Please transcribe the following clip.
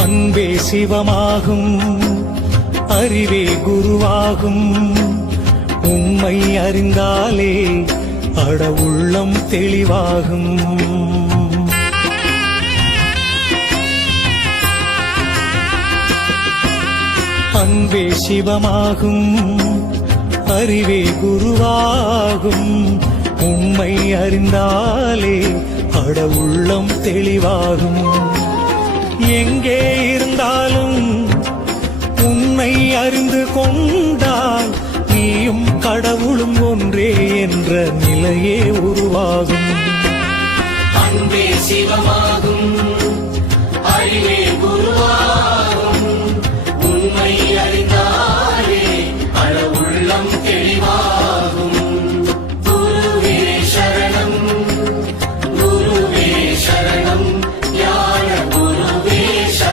அன்பே சிவமாகும், அறிவே குருவாகும். உண்மை அறிந்தாலே அட உள்ளம் தெளிவாகும். அன்பே சிவமாகும், அறிவே குருவாகும். உண்மை அறிந்தாலே அட உள்ளம் தெளிவாகும். எங்கே இருந்தாலும் உன்னை அறிந்து கொண்டால் நீயும் கடவுளும் ஒன்றே என்ற நிலையே உருவாகும். அன்பே சிவமாகும், அறிவே